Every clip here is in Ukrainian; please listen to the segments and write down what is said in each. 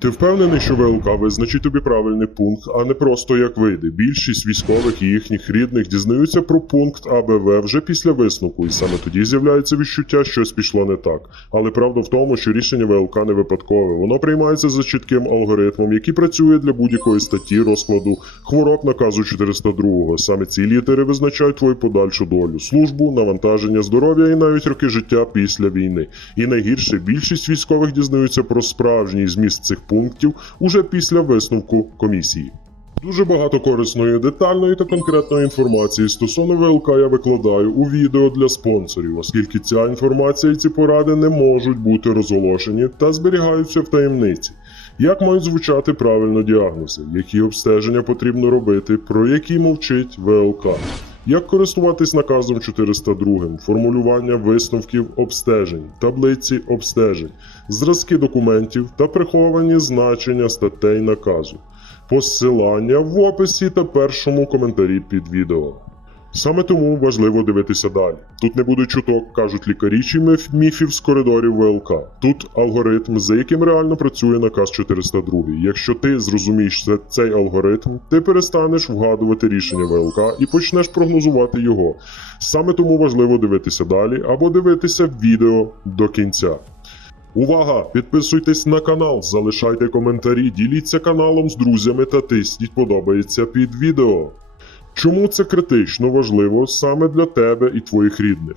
Ти впевнений, що ВЛК визначить тобі правильний пункт, а не просто як вийде. Більшість військових і їхніх рідних дізнаються про пункт АБВ вже після висновку, і саме тоді з'являється відчуття, що щось пішло не так. Але правда в тому, що рішення ВЛК не випадкове. Воно приймається за чітким алгоритмом, який працює для будь-якої статті розкладу хвороб наказу 402. Саме ці літери визначають твою подальшу долю, службу, навантаження, здоров'я і навіть роки життя після війни. І найгірше, більшість військових дізнаються про справжній зміст цих пунктів уже після висновку комісії. Дуже багато корисної, детальної та конкретної інформації стосовно ВЛК я викладаю у відео для спонсорів, оскільки ця інформація і ці поради не можуть бути розголошені та зберігаються в таємниці. Як мають звучати правильно діагнози, які обстеження потрібно робити, про які мовчить ВЛК, як користуватись наказом 402, формулювання висновків обстежень, таблиці обстежень, зразки документів та приховані значення статей наказу. Посилання в описі та першому коментарі під відео. Саме тому важливо дивитися далі. Тут не буде чуток, кажуть лікарі чи міфів з коридорів ВЛК. Тут алгоритм, за яким реально працює наказ 402. Якщо ти зрозумієш це- цей алгоритм, ти перестанеш вгадувати рішення ВЛК і почнеш прогнозувати його. Саме тому важливо дивитися далі або дивитися відео до кінця. Увага! Підписуйтесь на канал, залишайте коментарі, діліться каналом з друзями та тисніть подобається під відео. Чому це критично важливо саме для тебе і твоїх рідних?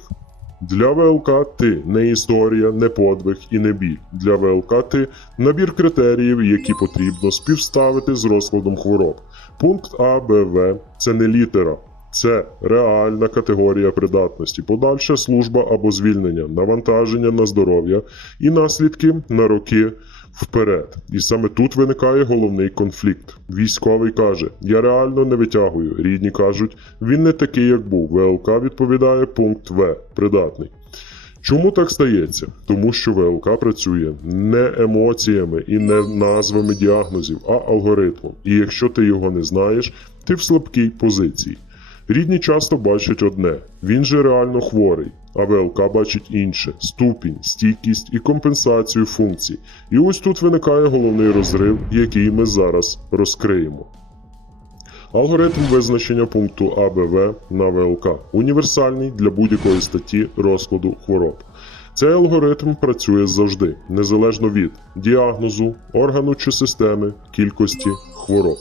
Для ВЛК ти не історія, не подвиг і не біль. Для ВЛК ти набір критеріїв, які потрібно співставити з розкладом хвороб. Пункт А, Б, В це не літера. Це реальна категорія придатності, подальша служба або звільнення, навантаження на здоров'я і наслідки на роки вперед. І саме тут виникає головний конфлікт. Військовий каже: Я реально не витягую. Рідні кажуть, він не такий, як був. ВЛК відповідає пункт В придатний. Чому так стається? Тому що ВЛК працює не емоціями і не назвами діагнозів, а алгоритмом. І якщо ти його не знаєш, ти в слабкій позиції. Рідні часто бачать одне: він же реально хворий, а ВЛК бачить інше: ступінь, стійкість і компенсацію функцій. І ось тут виникає головний розрив, який ми зараз розкриємо. Алгоритм визначення пункту АБВ на ВЛК універсальний для будь-якої статті розкладу хвороб. Цей алгоритм працює завжди, незалежно від діагнозу, органу чи системи, кількості хвороб.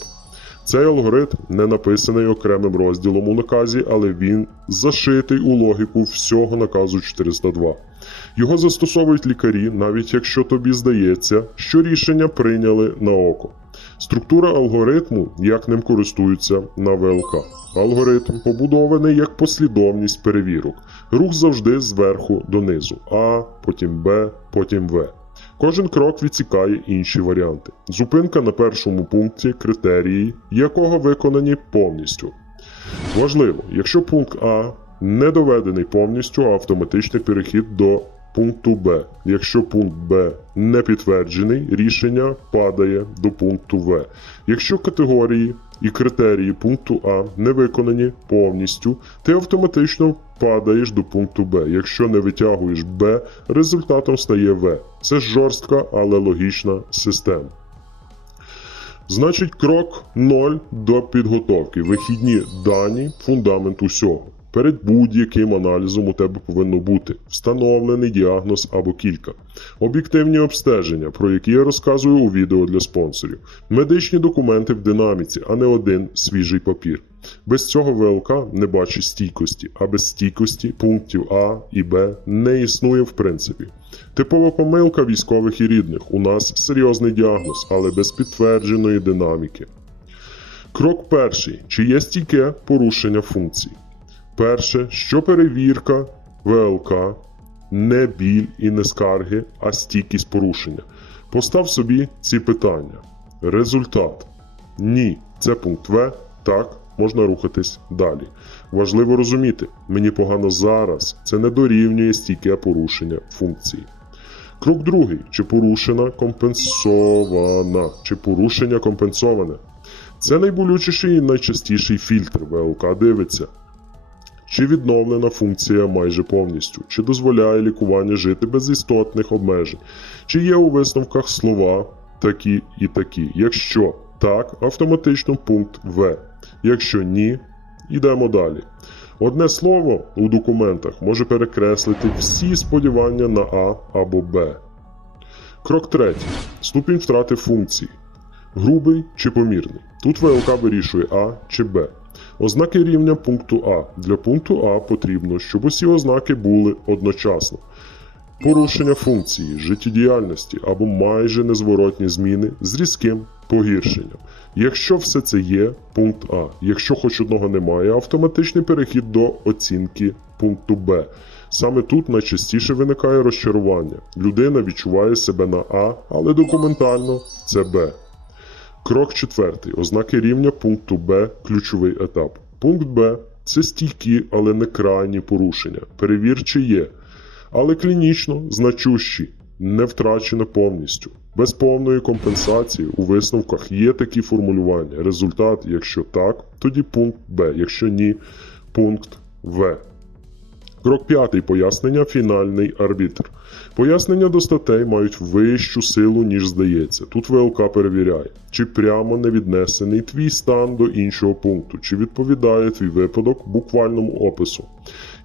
Цей алгоритм не написаний окремим розділом у наказі, але він зашитий у логіку всього наказу 402. Його застосовують лікарі, навіть якщо тобі здається, що рішення прийняли на око. Структура алгоритму, як ним користуються на ВЛК. Алгоритм побудований як послідовність перевірок. Рух завжди зверху донизу, А, потім Б, потім В. Кожен крок відсікає інші варіанти. Зупинка на першому пункті критерії, якого виконані повністю. Важливо, якщо пункт А не доведений повністю, автоматичний перехід до пункту Б. Якщо пункт Б не підтверджений, рішення падає до пункту В. Якщо категорії і критерії пункту А не виконані повністю, ти автоматично падаєш до пункту Б. Якщо не витягуєш Б, результатом стає В. Це жорстка, але логічна система. Значить, крок 0 до підготовки. Вихідні дані фундамент усього. Перед будь-яким аналізом у тебе повинно бути встановлений діагноз або кілька, об'єктивні обстеження, про які я розказую у відео для спонсорів, медичні документи в динаміці, а не один свіжий папір. Без цього ВЛК не бачить стійкості, а без стійкості пунктів А і Б не існує в принципі. Типова помилка військових і рідних. У нас серйозний діагноз, але без підтвердженої динаміки. Крок перший: чи є стійке порушення функцій? Перше, що перевірка ВЛК не біль і не скарги, а стійкість порушення. Постав собі ці питання. Результат. Ні. Це пункт В. Так, можна рухатись далі. Важливо розуміти, мені погано зараз. Це не дорівнює стійке порушення функції. Крок другий. Чи порушена компенсована, чи порушення компенсоване. Це найболючіший і найчастіший фільтр ВЛК дивиться. Чи відновлена функція майже повністю, чи дозволяє лікування жити без істотних обмежень, чи є у висновках слова такі і такі. Якщо так, автоматично пункт В. Якщо ні, йдемо далі. Одне слово у документах може перекреслити всі сподівання на А або Б. Крок третій. Ступінь втрати функції. Грубий чи помірний. Тут ВЛК вирішує А чи Б. Ознаки рівня пункту А. Для пункту А потрібно, щоб усі ознаки були одночасно. Порушення функції, життєдіяльності або майже незворотні зміни з різким погіршенням. Якщо все це є, пункт А. Якщо хоч одного немає, автоматичний перехід до оцінки пункту Б. Саме тут найчастіше виникає розчарування. Людина відчуває себе на А, але документально це Б. Крок четвертий. Ознаки рівня пункту Б ключовий етап. Пункт Б це стійкі, але не крайні порушення. Перевір, чи є. Але клінічно значущі, не втрачено повністю. Без повної компенсації у висновках є такі формулювання. Результат, якщо так, тоді пункт Б, якщо ні, пункт В. Крок п'ятий. Пояснення фінальний арбітр. Пояснення до статей мають вищу силу, ніж здається. Тут ВЛК перевіряє, чи прямо не віднесений твій стан до іншого пункту, чи відповідає твій випадок буквальному опису.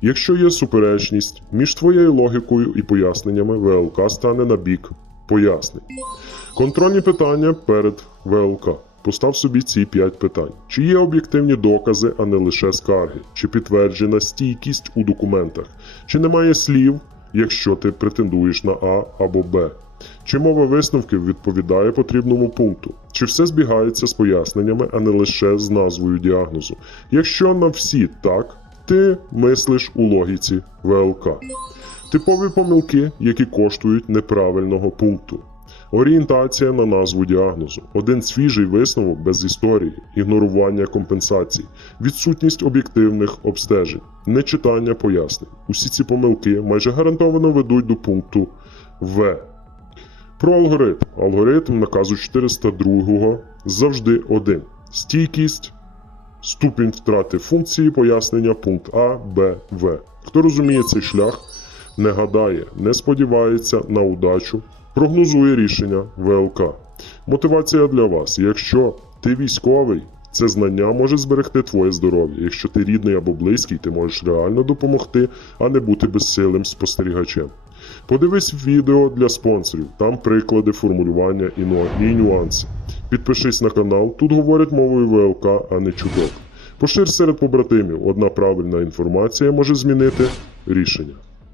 Якщо є суперечність між твоєю логікою і поясненнями, ВЛК стане на бік пояснень. Контрольні питання перед ВЛК. Постав собі ці 5 питань. Чи є об'єктивні докази, а не лише скарги? Чи підтверджена стійкість у документах? Чи немає слів, якщо ти претендуєш на А або Б? Чи мова висновків відповідає потрібному пункту? Чи все збігається з поясненнями, а не лише з назвою діагнозу? Якщо на всі так, ти мислиш у логіці ВЛК. Типові помилки, які коштують неправильного пункту. Орієнтація на назву діагнозу, один свіжий висновок без історії, ігнорування компенсацій, відсутність об'єктивних обстежень, нечитання пояснень. Усі ці помилки майже гарантовано ведуть до пункту В. Про алгоритм. Алгоритм наказу 402 завжди один. Стійкість, ступінь втрати функції, пояснення пункт А, Б, В. Хто розуміє цей шлях, не гадає, не сподівається на удачу, прогнозує рішення ВЛК. Мотивація для вас. Якщо ти військовий, це знання може зберегти твоє здоров'я. Якщо ти рідний або близький, ти можеш реально допомогти, а не бути безсилим спостерігачем. Подивись відео для спонсорів, там приклади формулювання і, ну- і нюанси. Підпишись на канал, тут говорять мовою ВЛК, а не чуток. Пошир серед побратимів. Одна правильна інформація може змінити рішення.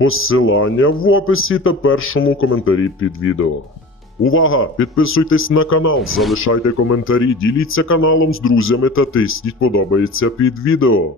Посилання в описі та першому коментарі під відео. Увага! Підписуйтесь на канал, залишайте коментарі, діліться каналом з друзями та тисніть подобається під відео.